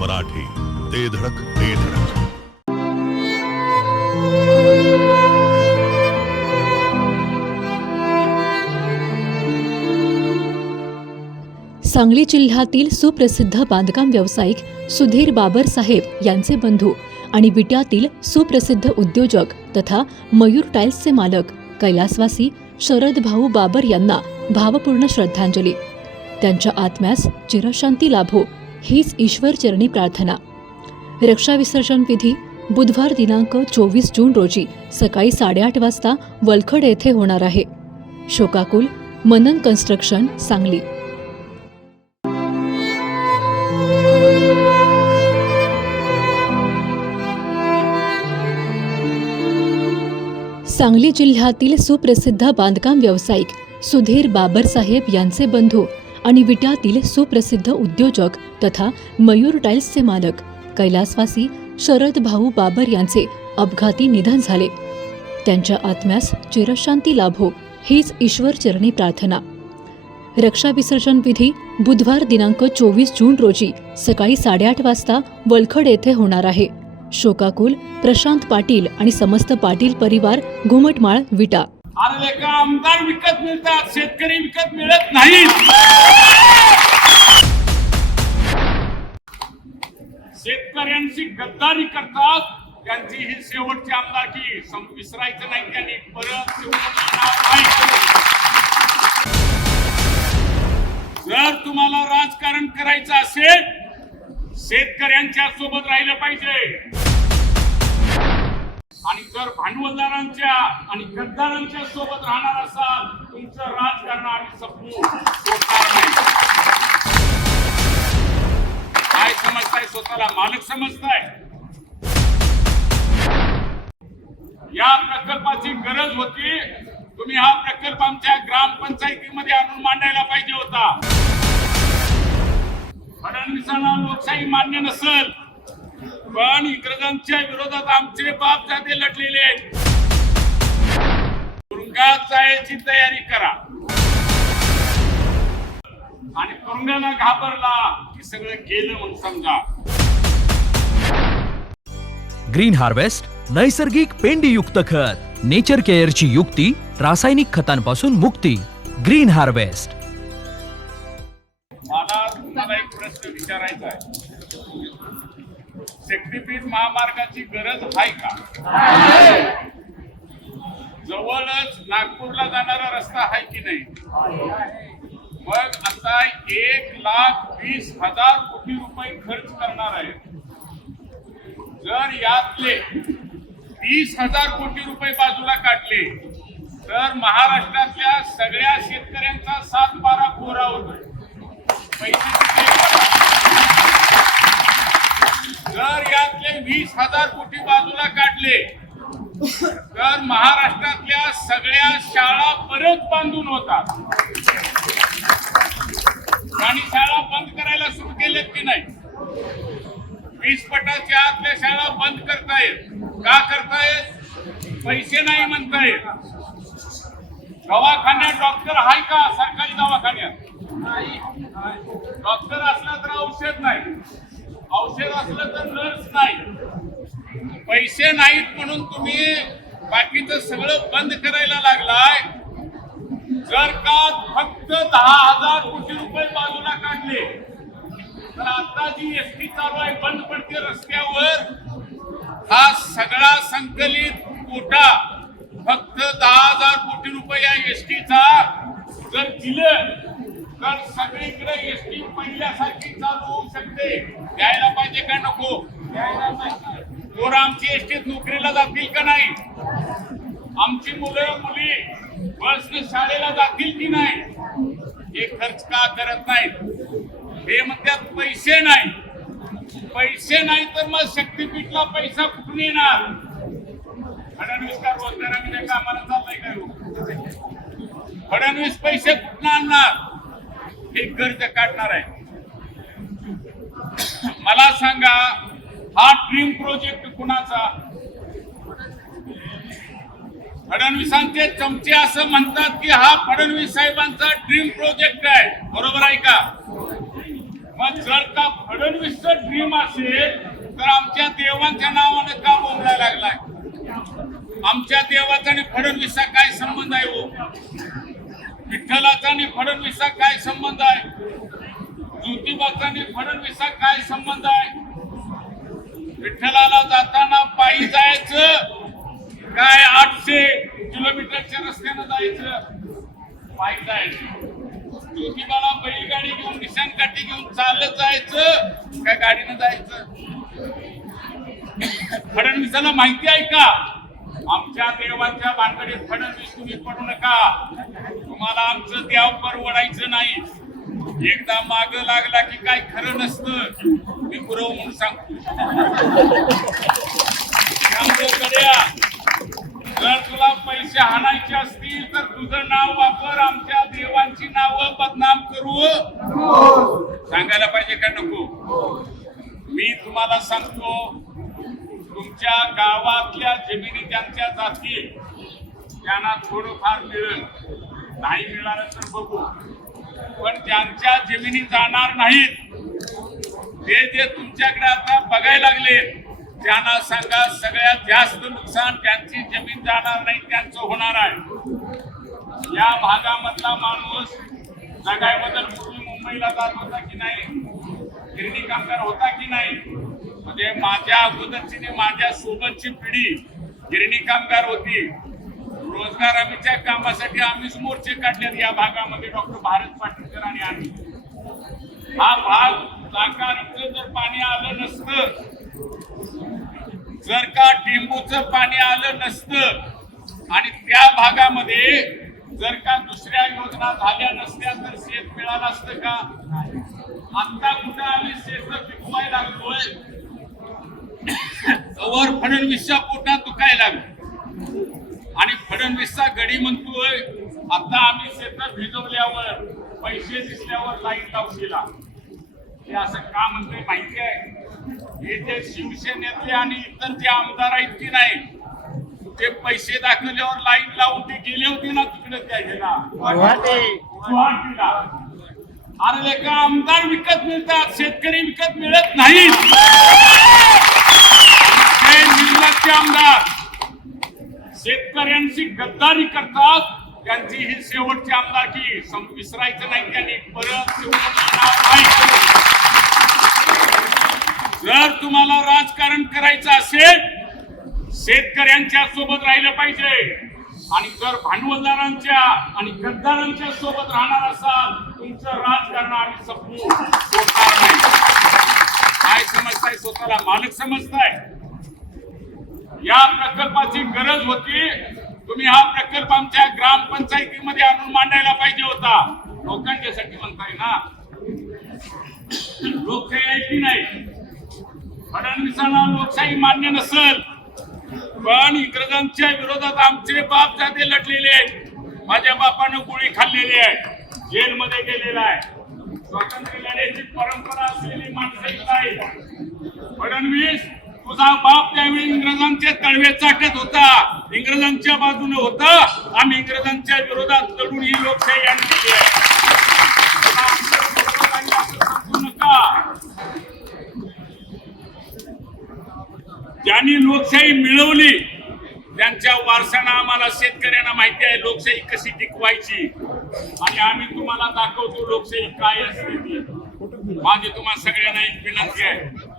मराठी, ते धडक ते धडक. सांगली जिल्ह्यातील सुप्रसिद्ध बांधकाम व्यावसायिक सुधीर बाबरसाहेब यांचे बंधू आणि विट्यातील सुप्रसिद्ध उद्योजक तथा मयूर टाइल्सचे मालक कैलासवासी शरद भाऊ बाबर यांना भावपूर्ण श्रद्धांजली. त्यांच्या आत्म्यास चिरशांती लाभो हीच ईश्वरचरणी प्रार्थना. रक्षाविसर्जन विधी बुधवार दिनांक 24 जून रोजी सकाळी 8:30 वाजता वलखड येथे होणार आहे. शोकाकुल मनन कन्स्ट्रक्शन, सांगली. सांगली जिल्ह्यातील सुप्रसिद्ध बांधकाम व्यावसायिक सुधीर बाबरसाहेब यांचे बंधू आणि विट्यातील सुप्रसिद्ध उद्योजक तथा मयूर टाइल्सचे मालक कैलासवासी शरद भाऊ बाबर यांचे अपघाती निधन झाले. त्यांच्या आत्म्यास चिरशांती लाभो हीच ईश्वरचरणी प्रार्थना. रक्षाविसर्जन विधी बुधवार दिनांक 24 जून रोजी सकाळी 8:30 वाजता वलखड येथे होणार आहे. शोकाकुल प्रशांत पाटील आणि समस्त पाटील परिवार, घुमटमाळ, विटा. अरे लेका, आमदार विकत मिळतात, शेतकरी विकत मिळत नाहीत. शेतकऱ्यांची गद्दारी करतात. त्यांची ही शेवटची आमदारकी विसरायचं नाही. त्यांनी परत जर तुम्हाला राजकारण करायचं असेल, शेतकऱ्यांच्या सोबत राहिलं पाहिजे. आणि जर भांडवलदारांच्या आणि गद्दारांच्या सोबत राहणार असाल, तुमचं राजकारण आम्ही सपवू सोडणार नाही. काय समजताय? स्वतःला मालक समजताय? या प्रकल्पाची गरज होती. तुम्ही हा प्रकल्प आमच्या ग्रामपंचायतीमध्ये आणून मांडायला पाहिजे होता. फडणवीसांना लोकशाही मान्य नसेल, पण इंग्रजांच्या विरोधात आमचे बाप जाते लढलेले आहेत. तुरुंगात जायची तयारी करा. आणि तुरुंगाला घाबरला की सगळं गेलं म्हणून समजा. ग्रीन हार्वेस्ट नैसर्गिक पेंडीयुक्त खत, नेचर केअरची युक्ती, रासायनिक खतांपासून मुक्ती. Green harvest. मला तुम्हाला एक प्रश्न विचारायचा आहे. शक्तीपीठ महामार्गाची गरज आहे का? जवळच नागपूरला जाणारा रस्ता आहे की नाही? मग आता 1,20,000 कोटी रुपये खर्च करणार आहे. जर यातले 20,000 कोटी रुपये बाजूला काढले तर महाराष्ट्रातल्या सगळ्या शेतकऱ्यांचा 7-12 कोरा होतोय. जर यातले 20,000 कोटी बाजूला काढले तर महाराष्ट्रातल्या सगळ्या शाळा परत बांधून होतात. आणि शाळा बंद करायला सुरू केलेत की नाही? 20 पटाच्या आतल्या शाळा बंद करतायत. का करतायत? पैसे नाही म्हणतायत. दवाखान्यात डॉक्टर आहे का? सरकारी दवाखान्यात डॉक्टर असला तर औषध नाही, औषध असलं तर नर्स नाही. पैसे नाहीत म्हणून तुम्ही बाकीचं सगळं बंद करायला लागलाय. जर का फक्त 10,000 कोटी रुपये बाजूला काढले तर आता जी एसटी चालू आहे, बंद पडते रस्त्यावर, हा सगळा संकलित कोटा फक्त 10,000 कोटी रुपये या एसटीचा जर दिलं तर सगळीकडे एसटी पहिल्यासारखी चालू होऊ शकते. द्यायला पाहिजे का नको? पोरं आमची एसटीत नोकरीला जातील का नाही? आमची मुलं मुली बसने शाळेला जातील की नाही? हे खर्च का करत नाहीत? हे म्हणतात पैसे नाही. पैसे नाही तर मग शक्तीपीठला पैसा कुठून येणार? फडणवीस का रोजगारामध्ये कामाला चाललाय काय? फडणवीस पैसे कुठून आणणार? हे कर्ज काढणार आहे. मला सांगा, हा ड्रीम प्रोजेक्ट कुणाचा? फडणवीसांचे चमचे असं म्हणतात की हा फडणवीस साहेबांचा ड्रीम प्रोजेक्ट आहे. बरोबर आहे का? मग जर का फडणवीसचं ड्रीम असेल तर आमच्या देवांच्या नावानं का बोंबलायला लागलाय? आमच्या देवाचा आणि फडणवीसचा काय संबंध आहे? हो, विठ्ठलाचा आणि फडणवीसचा काय संबंध आहे? ज्योतिबाचा आणि फडणवीसचा काय संबंध आहे? विठ्ठलाला जाताना पायी जायचं काय 800 किलोमीटरच्या रस्त्यानं जायचं? पायी जायचं. ज्योतिबाला बैलगाडी घेऊन निशाणकाठी घेऊन चालत जायचं काय गाडीनं जायचं? फडणवीसाला माहिती आहे का आमच्या देवाच्या भानगडीत फडणवीस तुम्ही पडू नका, तुम्हाला आमचं देव परवडायचं नाही. एकदा माग लागला की काय खरं नसतं, मी पुरव म्हणून सांगतो. त्यामुळे गड्या, जर तुला पैसे हाणायचे असतील तर तुझं नाव वापर, आमच्या देवांची नावं बदनाम करू सांगायला पाहिजे का नको? मी तुम्हाला सांगतो, तुमच्या गावातल्या जमिनी ज्यांच्या जातील त्यांना थोडंफार मिळेल, नाही मिळालं तर बघू. पण ज्यांच्या जमिनी जाणार नाहीत ते जे तुमच्याकडे आता बघायला लागले त्यांना सांगा, सगळ्यात जास्त नुकसान ज्यांची जमीन जाणार नाही त्यांचं होणार आहे. या भागामधला माणूस जगाबद्दल पूर्वी मुंबईला जात होता की नाही? गिरणी कामगार होता की नाही? म्हणजे माझ्या अगोदरची माझ्या सोबतची पिढी गिरणी कामगार होती. रोजगार हमीच्या कामासाठी आम्हीच मोर्चे काढले या भागामध्ये, डॉक्टर भारत पाटीलकर आणि आम्ही. हा भाग जाकारीचं जर पाणी आलं नसतं, जर का टेंबूचं पाणी आलं नसतं आणि त्या भागामध्ये जर का दुसऱ्या योजना झाल्या नसत्या तर शेत मिळालं असतं का? आता कुठं आम्ही शेत पिकवायला लागलोय, वर फडणवीसच्या पोटात दुखायला लागलो. आणि फडणवीसचा गडी म्हणतोय आता आम्ही शेत भिजवल्यावर पैसे दिसल्यावर लाईट लावशीला. हे असं का म्हणतोय माहिती आहे? हे जे शिवसेनेतले आणि इतर जे आमदार आहेत की नाही, ते पैसे दाखवल्यावर लाईट लावून ते गेले होते ना तिकडे त्या गुवाहाटीला. अरे लेका, आमदार विकत मिळतात, शेतकरी विकत मिळत नाहीत. हे निर्लज्ज आमदार शेतकऱ्यांची गद्दारी करतात. त्यांची ही शेवटची आमदारकी विसरायचं नाही, त्यांनी परत जर तुम्हाला राजकारण करायचं असेल शेतकऱ्यांच्या सोबत राहिलं पाहिजे. आणि जर भांडवलदारांच्या आणि गद्दारांच्या सोबत राहणार असाल तुमचं राजकारण आम्ही संपवू सोडणार नाही. काय समजताय? स्वतःला मालक समजताय? या प्रकल्पाची गरज होती, तुम्ही हा प्रकल्प आमच्या ग्रामपंचायतीमध्ये आणून मांडायला पाहिजे होता. लोकांच्यासाठी म्हणताय ना, लोकशाही आहे की नाही? फडणवीसांना लोकशाही मान्य नसेल, पण इंग्रजांच्या विरोधात आमचे बाप जाते लढलेले आहेत. माझ्या बापानं गोळी खाल्लेली आहे, जेलमध्ये गेलेला आहे. स्वातंत्र्य लढ्याची परंपरा असलेली माणसं आहे. फडणवीस, तुझा बाप त्यावेळी इंग्रजांचे तळवे चाटत होता, इंग्रजांच्या बाजूने होता. आम्ही इंग्रजांच्या विरोधात लढून ही लोकशाही आणलेली आहे. समजू नका. ज्यांनी लोकशाही मिळवली त्यांच्या वारसानं आम्हाला शेतकऱ्यांना माहिती आहे लोकशाही कशी टिकवायची, आणि आम्ही तुम्हाला दाखवतो लोकशाही काय असते ती. माझी तुम्हाला सगळ्यांना एक विनंती आहे,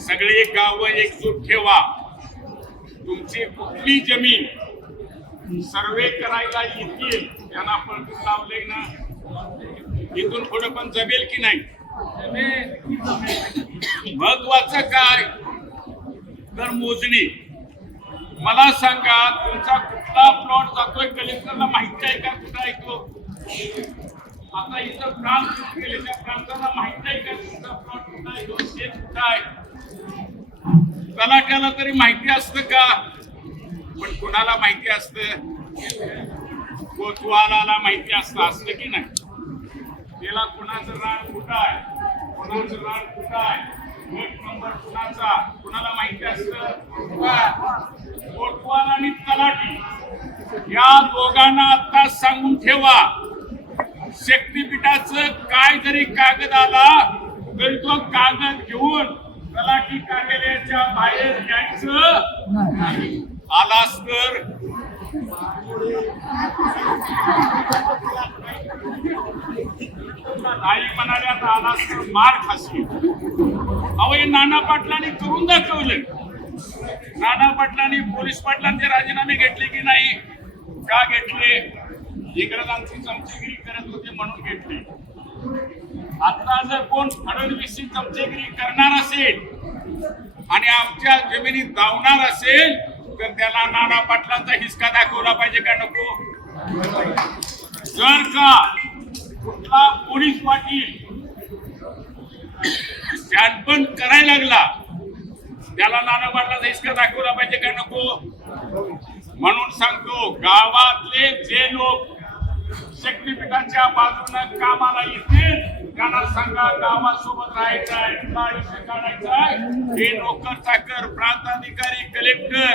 सगळे गाव एकजूट ठेवा. तुमची कुठली जमीन सर्वे करायला येतील त्यांना पण लावले ना, इथून पुढे पण जमेल की नाही? महत्वाचं काय तर मोजणी. मला सांगा, तुमचा कुठला प्लॉट जातोय कलेक्टरला माहिती आहे का कुठं आहे तो? आता इथं काम सुरू केले त्या प्रांताला माहिती आहे का तुमचा प्लॉट कुठं आहे, तो शेत कुठं आहे? तलाट्याला तरी माहिती असतं का? पण कुणाला माहिती असतं? कोतवालाला माहिती असतं की नाही? त्याला कुणाचं रान कुठं आहे, कुणाचं रान कुठं आहे, नंबर कुणाचा, कुणाला माहिती असतं? कोतवाल आणि तलाठी या दोघांना आता सांगून ठेवा, शक्तीपीठाचं काय जरी कागद आला तरी तो कागद घेऊन तलाठी कार्यालयाच्या बाहेर यायचं नाही. आलास तर आई म्हणाल्यात आलास तर मार खाशील. अहो हे नाना पाटलांनी करून दाखवलं. नाना पाटलांनी पोलीस पाटलांचे राजीनामे घेतले की नाही? का घेतले? इंग्रजांची चमचेगिरी करत होते म्हणून घेतले. आता जर कोण फडणवीसची चमचेगिरी करणार असेल आणि आमच्या जमिनीत धावणार असेल तर त्याला नाना पाटलांचा हिसका दाखवला पाहिजे का नको? जर का कुठला पोलीस पाटील शानपण करायला लागला त्याला नाना पाटलांचा हिसका दाखवला पाहिजे का नको? म्हणून सांगतो, गावातले जे लोक शक्तीपीठाच्या बाजूने कामाला येतील त्यांना सांगा गावासोबत राहायचं आहे, आयुष्य काढायचं आहे. हे नोकर चाकर, प्रांताधिकारी, कलेक्टर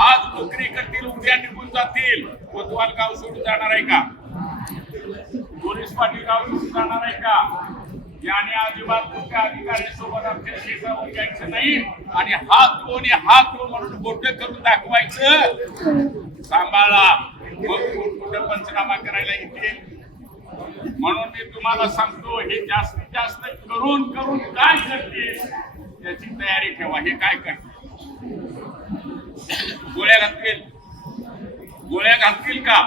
आज नोकरी करतील, उद्या निघून जातील. कोतवाल गाव सोडून जाणार आहे का? पोलीस पाटील गाव सोडून जाणार आहे का? याने अजिबात तुमच्या अधिकाऱ्यांसोबत आमच्या शेतावर यायचं नाही आणि हात म्हणून बोट करून दाखवायचं. सांभाळा, मग कुठं पंचनामा करायला येते. म्हणून मी तुम्हाला सांगतो, हे जास्तीत जास्त करून काय करते त्याची तयारी ठेवा. हे काय करते? गोळ्या घालतील का?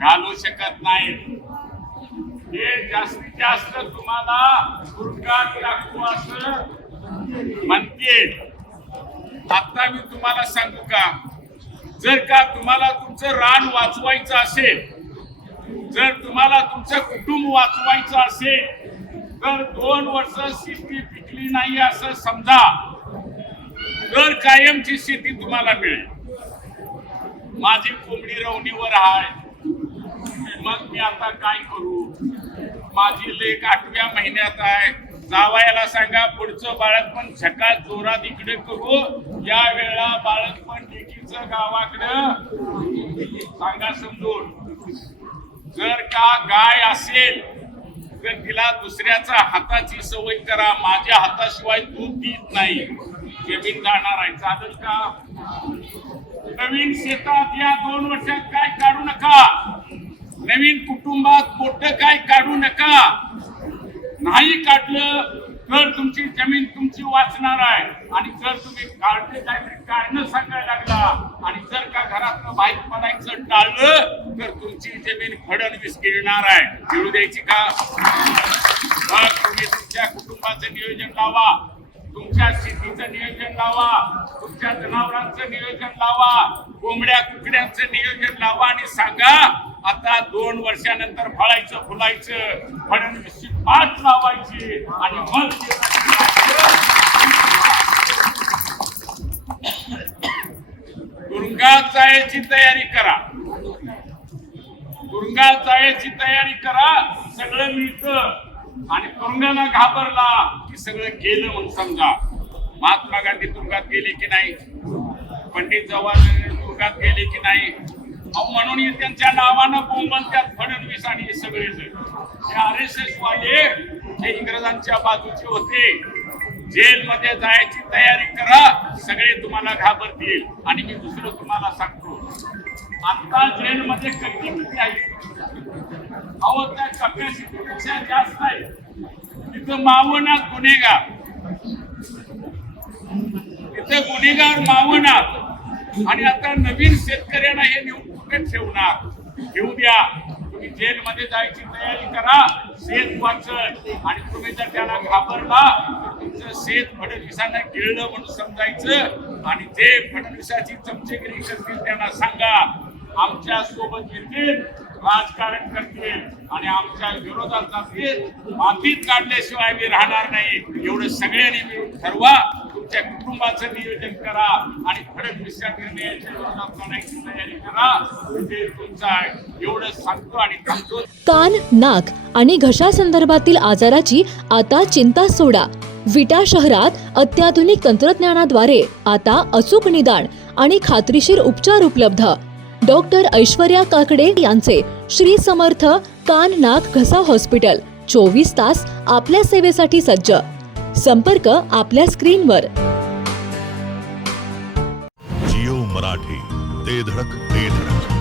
घालू शकत नाहीत. हे जास्तीत जास्त तुम्हाला गुरगाट टाकू असं म्हणते. आता मी तुम्हाला सांगू का, जर का तुम्हाला तुमचं रान वाचवायचं असेल, जर तुम्हाला तुमचं कुटुंब वाचवायचं असेल तर 2 वर्ष शेती पिकली नाही असं समजा, तर कायमची शेती तुम्हाला मिळेल. माझी कोंबडी रवणीवर आहे, मग मी आता काय करू? माझी लेक 8व्या महिन्यात आहे. जावयाला सांगा पुढचं बाळक पण झकात जोरात इकडे करू. या वेळेला बाळक पण लेकीचं गावाकडं सांगा समजून. जर का गाय असेल तर तिला दुसऱ्याच्या हाताची सवय करा. माझ्या हाताशिवाय दूध देत नाही. जमीन जाणार आहे, चालेल का? नवीन शेतात या 2 वर्षात काय काढू नका. नवीन कुटुंबात मोठं काय काढू नका. नाही काढलं तर तुमची जमीन तुमची वाचणार आहे. आणि जर तुम्ही काढले काढणं सांगायला लागला आणि जर का घरातनं बाहेर पडायचं टाळलं तर तुमची जमीन फडणवीस गिळणार आहे. गिळू द्यायची का? मग तुम्ही तुमच्या कुटुंबाचं नियोजन लावा, तुमच्या शेतीचं नियोजन लावा, तुमच्या जनावरांचं नियोजन लावा, कोंबड्या कुकड्यांचं नियोजन लावा आणि सांगा आता 2 वर्षानंतर फळायचं फुलायचं, फडणवीसची पाठ लावायची आणि मग तुरुंगात जायची तयारी करा. तुरुंगात जायची तयारी करा. सगळं मिळतं आणि तुरुंगाला घाबरला की सगळं गेलं म्हणून समजा. महात्मा गांधी तुरुंगात गेले की नाही? पंडित जवाहरलाल नेहरू तुरुंगात गेले की नाही? म्हणून त्यांच्या नावानं बोंबलतात फडणवीस आणि सगळेच. RSS वाले जे इंग्रजांच्या बाजूचे होते, जेलमध्ये जायची तयारी करा. सगळे तुम्हाला घाबरतील. आणि मी दुसरं तुम्हाला सांगतो, आता जेलमध्ये कैदी किती आहे? अहो त्या कॅपॅसिटीपेक्षा जास्त आहे. तिथं मावणात गुन्हेगार, तिथे गुन्हेगार मावणात. आणि आता नवीन शेतकऱ्यांना हे नेऊन कुठे ठेवणार? घेऊ द्या. तुम्ही जेलमध्ये जायची तयारी करा. शेत वाचल आणि तुम्ही जर त्याला घाबरला तर तुमचं शेत फडणवीसांना गिळलं म्हणून समजायचं. आणि जे फडणवीसाची चमचेगिरी करतील त्यांना सांगा आमच्या सोबत येतील, राजकारण करतील आणि आमच्या विरोधात जातील. मातीत काढल्याशिवाय मी राहणार नाही. एवढं सगळ्यांनी मिळून ठरवा. तुमच्या कुटुंबाचं नियोजन करा आणि फडणवीसच्या निर्णयाच्या विरोधात लढायची तयारी करा. ते तुमचं आहे. एवढं सांगतो आणि थांबतो. कान, नाक आणि घशासंदर्भातील आजाराची आता चिंता सोडा. विटा शहरात अत्याधुनिक तंत्रज्ञानाद्वारे आता अचूक निदान आणि खात्रीशीर उपचार उपलब्ध. डॉक्टर ऐश्वर्या काकडे यांचे श्री समर्थ कान नाक घसा हॉस्पिटल 24 तास आपल्या सेवेसाठी सज्ज. संपर्क आपल्या स्क्रीनवर. जिओ मराठी, ते धडक ते धडक.